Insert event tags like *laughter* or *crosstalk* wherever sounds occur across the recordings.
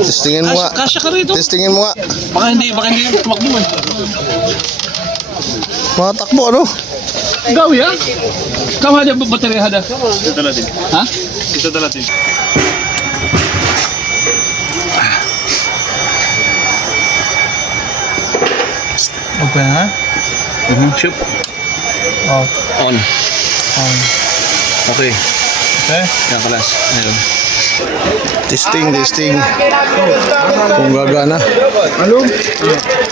Testingin mo nga. Kasya ka rito. Testingin mo nga. Baka hindi, baka hindi tumakbo eh. Mga takbo, ano? Gawi ha? Kam hada baterya hada? Ito natin. Ha? Ito natin. Okay, ha? Mhm. Shoot. Oh, On. um, Okay. okay. Yan kalas. Ayun. Testing, testing. Kung gagana. Ano?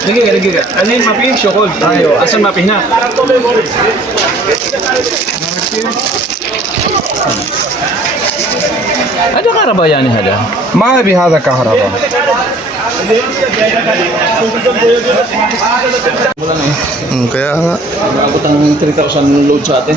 Lagi ka, lagi ka. Ano mapi? Syokol. Tayo. Asan mapi na? Ano Ada karaba yani hada? Ma bi hada kahraba. Hmm, kaya nga. Umabot ang 3,000 load sa atin.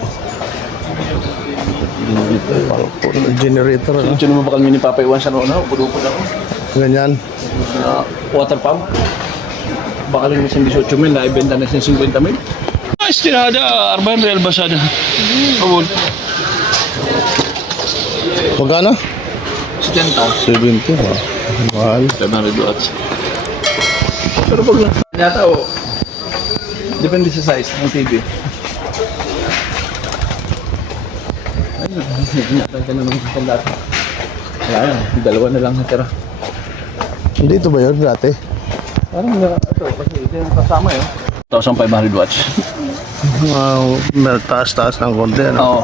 Balkon generator, ano? Ito naman bakal mini Papa Iwan sa noon. Pudupod ako. Ganyan. Ah, water pump. Baka lang isang 18 mil, naibenta na isang 50 mil. Ah, estirada, Arbayan Real Basada. Abol. Magkano? 70. 70. Oh. Mahal. 500 watts. Pero pag lang. Yata o. Depende sa size ng TV. Natanggal na naman ang dati. Wala na, dalawa na lang natira. Dito ba yun dati? Parang na, ito, kasi ito yung kasama eh. yun. 1,500 watts. Wow, taas-taas ng konti. Ano? Oo.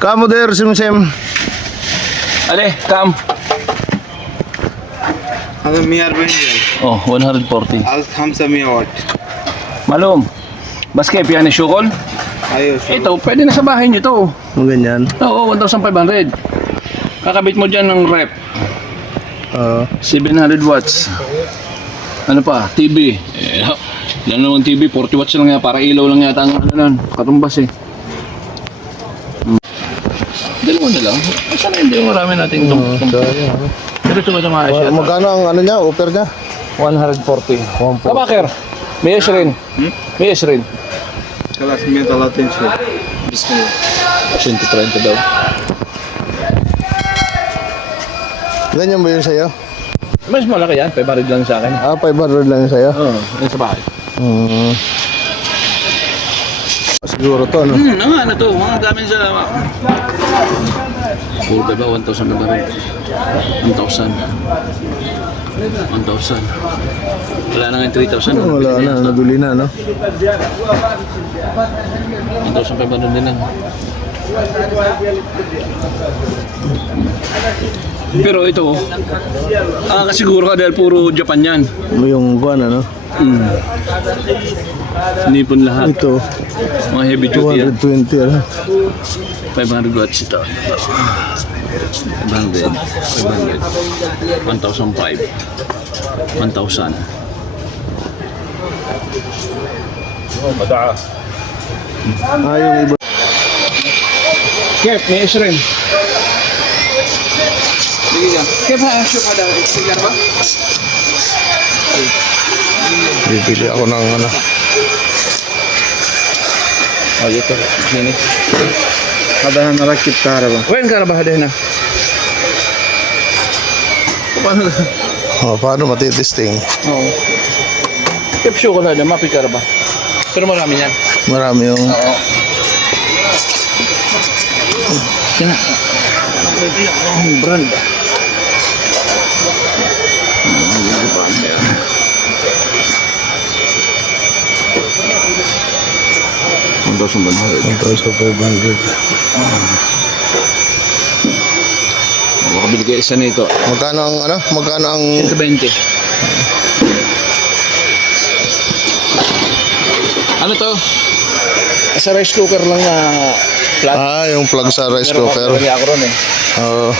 Kamo there, Simsim. Ale, kam. हम मीर बन गए Oh, 140. आज हम समय और मालूम बस के पिया شو Ito, pwede na sa bahay nyo to. Yung ganyan. Oo, 1,500. Kakabit mo dyan ng rep. Ah, 700 watts. Ano pa? TV. Eh, yan naman TV, 40 watts lang yan. Para ilaw lang yata ang ano nun. Katumbas eh. Hmm. Dalawa na lang. Sana hindi yung marami nating tum uh, tum Pero ito ba ito mga Asia? magkano ang ano niya, offer niya? 140. Kabakir. May yes rin. May yes rin. Kalas minha tá lá tem cheiro. Bismillah. 130 daw. Ganyan ba yun sa'yo? Mas malaki yan, 500 lang sa akin. Ah, e 500 lang yun sa'yo? Oo, yun sa bahay. Hmm. Siguro to, no? Hmm, ano, ano to? Mga dami sa... Puro ba ba? 1,000 na ba rin? 1,000. 1,000. Wala na nga yung 3,000. no? Wala na, nabili na, no? 1,500 din lang. Pero ito, ah, kasiguro ka dahil puro Japan yan. Yung buwan, ano? Mm. Nipon lahat. Ito, Mga heavy duty yan. 220, ano? 500 watts ito. 500. 500. 1,005. 1,000. Ah, yung iba. Kep, may isrin. Kep, ha? Shoot ka daw. Sigar ba? Bibili ako ng ano. Oh, ito. Minutes. Hadahan na rakip ka haraba. When ka haraba hadahan? Paano? Oh, paano matitesting? Oo. Oh. Keep sure ko na na, mapi ka. Pero marami yan. Marami yung... Oo. Kina. Ang brand. Ang brand yan. Ang 1,500. 1,500. Makabili kayo isa nito. Magkano ang ano? Magkano ang 120. Ano to? Sa rice cooker lang na flat. Ah, yung plug sa rice Pero cooker. Pero ako ron eh. Oo.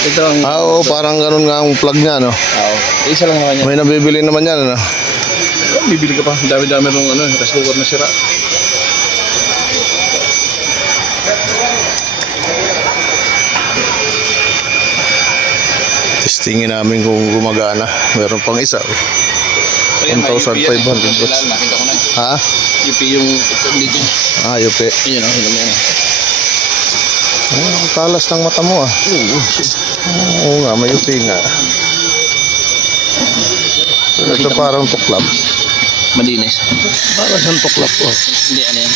Ito ang... Ah, oo, parang ganun nga ang plug niya, no? Oo. Isa lang naman yan. May nabibili naman yan, ano? Oh, bibili ka pa. Ang Dami-dami nung ano, rice cooker na sira. Testingin namin kung gumagana. Meron pang isa. oh. Ayan, may 1,500 UP yan eh. watts. Ha? UP yung dito. Ah, yupi. Ayun ang hilam yan. Ah, ang talas ng mata mo, ah. Oo nga, may yupi nga. Ito parang tuklap. Malinis. Parang siyang tuklap, oh. Hindi, ano yan.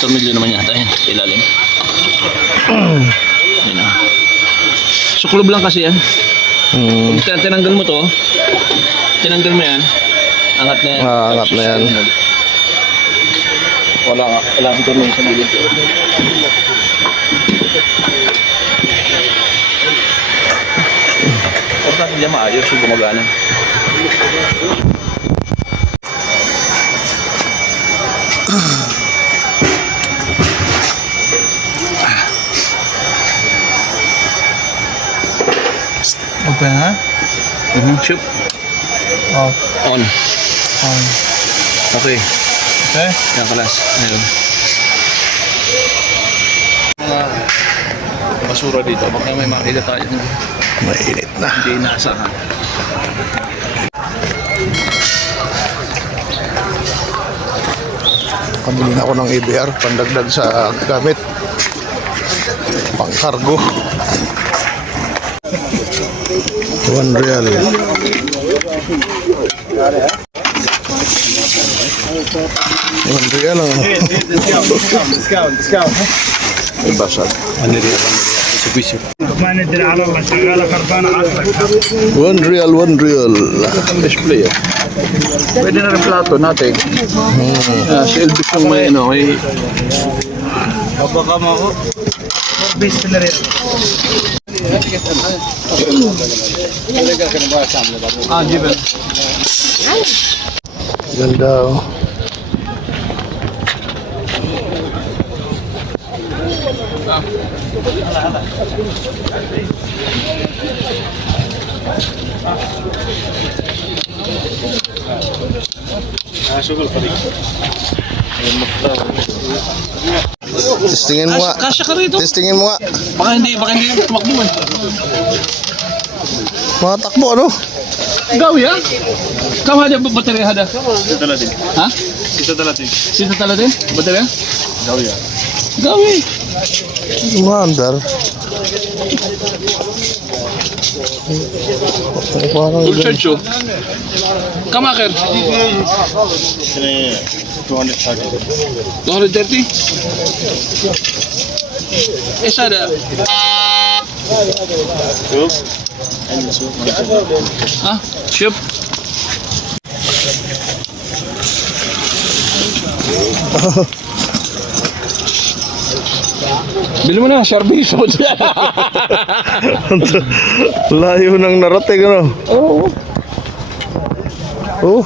Tornilyo naman yata yan. Ilalim. Ayun na. Suklob lang kasi yan. Kung tin- tinanggal mo to, tinanggal mo yan, angat na yan. Ah, angat na yan. Wala nga, wala kang tornilyo sa gilid. Importante diyan maayos yung gumagana. Open, ha? Mhm. Shoot. Oh, On. on. Okay. Okay. Yan kalas. Ayun. Mga basura dito. Baka may makita tayo na Mainit na. hindi inaasahan. Pabili na ako ng ABR, pandagdag sa gamit. Pang cargo. One real. One real ang Discount, discount, discount. may basag. ما ندري على الله شغاله خربانه عصرك One real, one real. Display. Oh. Pwede na rin plato natin. Ah, si Elvis yung may ano, may Baka mo ako. بيس سنرير Ah, given. Ganda oh. Testingin mo nga. Kasya ka rito. Testingin mo nga. Baka hindi, baka hindi tumakbo eh. Mga takbo ano? Gawi ah. Kamu ada baterai ada? Kita natin. Hah? Kita natin. Sisa talatin? Baterai? Gawi ah. Gawi. Umandar. Parang Full charge oh. Kamaker. Sini 230. 230? Isa ada. Soup. Soup. Ah, ship. Bili mo na, service mo dyan. Layo ng narating ano? Oo. Oh.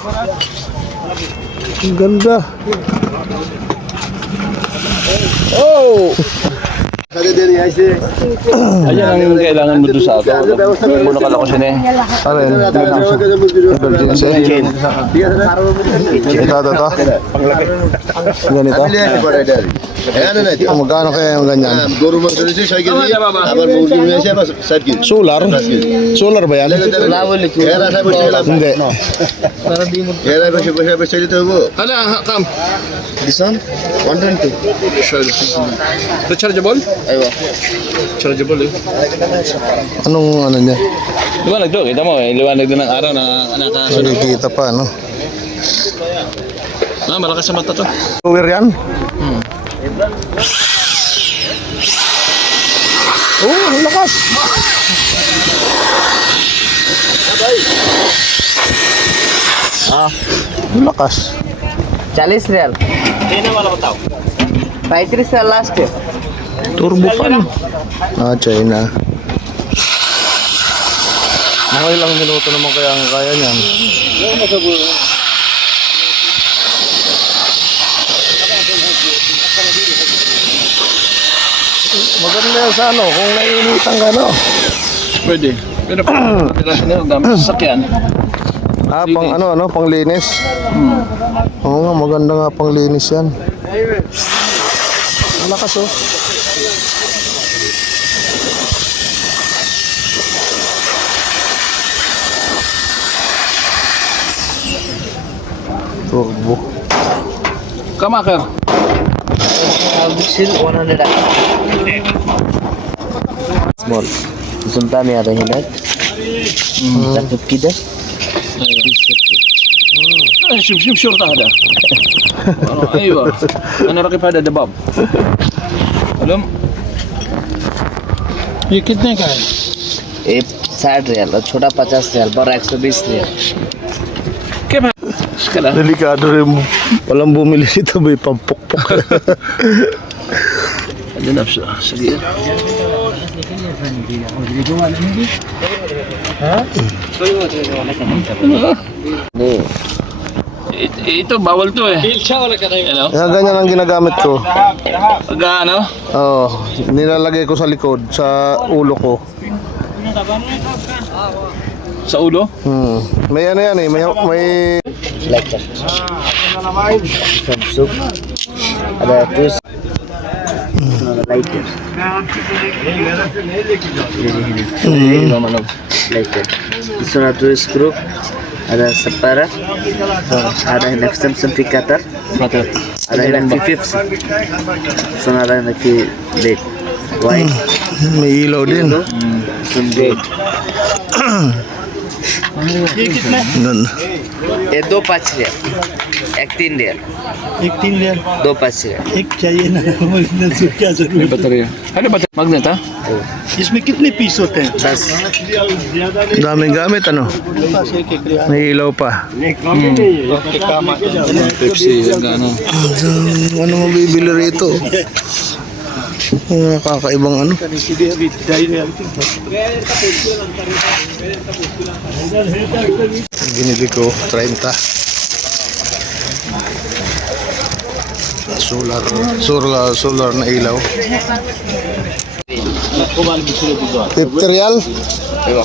Ang ganda. Oh! Ayan ang kailangan mo doon sa ato. Puno ka lang ko siya eh. Ano yun? Emergency? Ito, ito, ito. Ganito? Oh, magkano kaya yung ganyan? Solar? Solar ba yan? Hindi. Ano, kam? This one? 120. Rechargeable? Aywa. Rechargeable eh. Anong ano niya? Liwanag to, kita mo eh. Liwanag din ng araw na nakasunod. Nakikita pa, no? Ah, malakas sa mata to. Power yan? Oh, ang lakas. Ah, ang lakas. Chalis real. Kaya wala ko tao. Paitris na last. Turbo fan. Ah, China. Mga ilang minuto naman kaya ang kaya niyan. Maganda yan sa ano, kung naiinitan ka, no? Pwede. Pero pag natin na gamit sa sakyan. Ah, pang ano, ano, pang linis. Hmm. Oo nga, maganda nga pang linis yan. Malakas oh. Turbo. Kamaker. Still 100 Small. सुनता में आता है ना तक किधर Eh, شوف شوف شرطة هذا والله، ايوه انا راكب هذا دباب معلوم ये कितने का है ये साठ रियल और छोटा पचास रियल बड़ा एक सौ बीस रियल كيف Relax ka lang. Delikado rin mo. Walang bumili nito, may pampukpok. *laughs* Ano na, sige. Ito, bawal to eh. Ano? Kaya ganyan ang ginagamit ko. Pag ano? Oo, nilalagay ko sa likod, sa ulo ko sa ulo Hmm. May ano yan eh, may, may like that. Some soup. Ada twist like that Hindi naman ano. like that. This one two screw ada separa. Ada yang some some pikatar Bakit? ada yang fifth so ada yang bed white. May ilaw din. some bed Ganun. *clears throat* ये दो पाँच रियल एक तीन रियल एक तीन लेयर दो पाँच रियल एक चाहिए ना इतना से क्या May जरूरत baterya. Ano ba? Magnet ha? है इसमें कितने पीस होते हैं बस Daming gamit, ano? पास एक एक riyal May ilaw pa. Pepsi, ano. Ano mo bibili rito? yung nakakaibang ano. Binili ko 30. Solar, solar, solar na ilaw. 50 real? 50 real.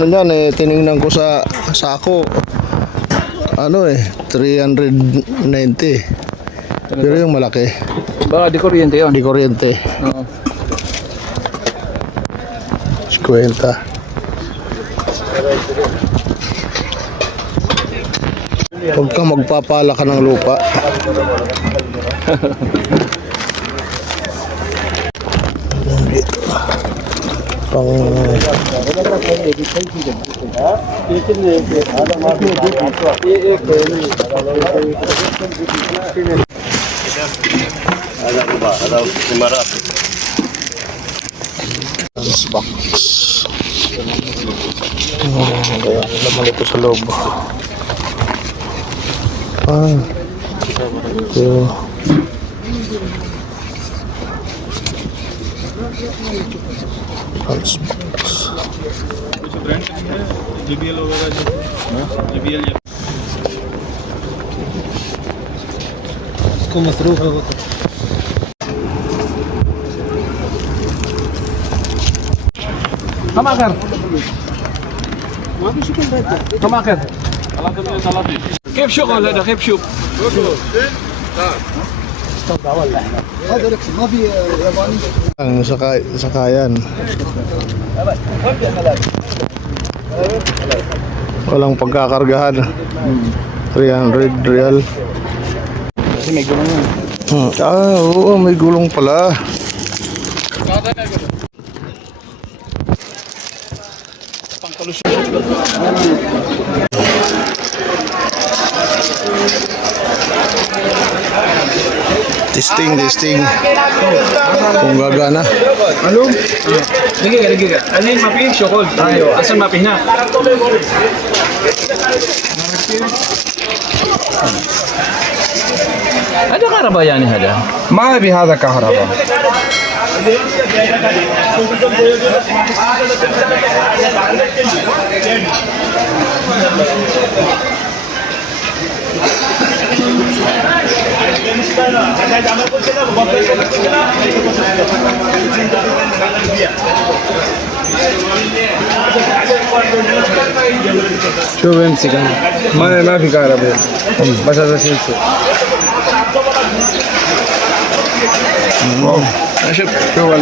Ano yan eh, tiningnan ko sa sako. Ano eh, 390. Pero yung malaki, Baka di kuryente yun. di kuryente. Oo. 50. Huwag kang magpapala ka ng lupa. Dito. *laughs* Pang... Lunch box. Oh, kaya laman ito sa loob. Ah. Ito. Lunch box. इसको मसरूफ है वो Kamaker. Kamaker. كيف شغل هذا كيف شوف Ang sakay, sakayan. Walang pagkakargahan. 300 real. Kasi may gulong yun. Hmm. Ah, oo, may gulong pala. Testing, testing. Kung gagana. Ano? Lagi ka, lagi ka. Ano yung mapi? Syokol. Tayo. Asan mapi na? Ada karaba yani hada? Ma bi hada kahraba. Şubem sigara. Mane ne yapıyor abi? Başa da şey su. Wow. Aşık. Şu var.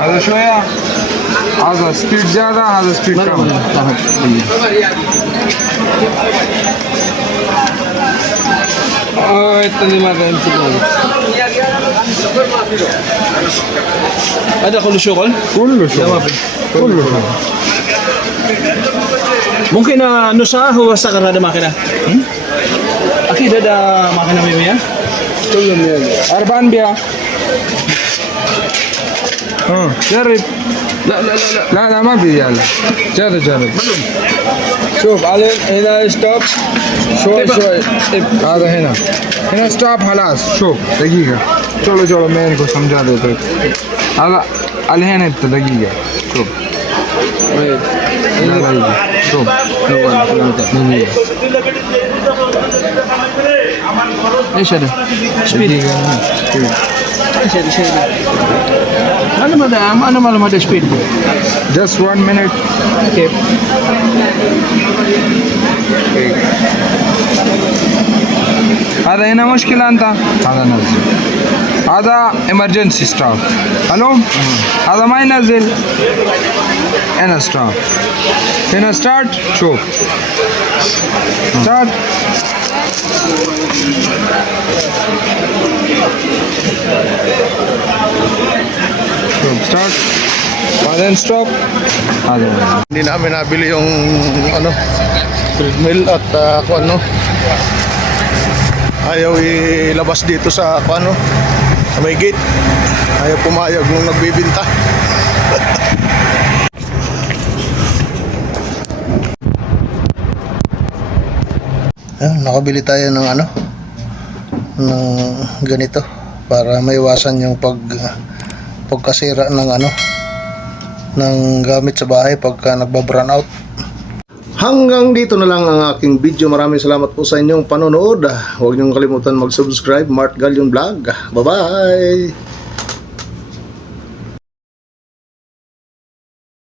هذا شوية هذا سبيد زيادة هذا سبيد كم اوه التاني مرة يمسكون هذا كله شغل. كل شغل كله شغل. Mungkin na uh, nusa huwa sa karada makina. Hmm? Akid ada makina mo yan? كله مية أربعين بيع ها جرب La la la la. لا لا ما في يلا جرب جرب شوف على هنا ستوب شوي شوي هذا هنا هنا ستوب خلاص شوف دقيقة चलो चलो मैं इनको समझा देता हूँ هذا على هنا انت دقيقة شوف لا لا يجي شوف دقيقة ايش هذا؟ Speed. دقيقة شوف. ايش هذا شيء Ano ma da? Ano malam ada speed? just one minute Okay. هذا هنا مشكلة أنت هذا نزل هذا emergency stop الو هذا ما ينزل هنا ستوب هنا ستارت شوف ستارت شوف ستارت بعدين ستوب هذا هو. Hindi namin nabili yung ano treadmill at uh, kung ano ayaw ilabas dito sa kung ano sa may gate. Ayaw pumayag nung nagbibinta. Ayun, *laughs* nakabili tayo ng ano ng ganito para maiwasan yung pag pagkasira ng ano ng gamit sa bahay pagka nagba-brown out. Hanggang dito na lang ang aking video. Maraming salamat po sa inyong panonood. Huwag niyong kalimutan mag-subscribe. Mart Galion Vlog. Bye-bye!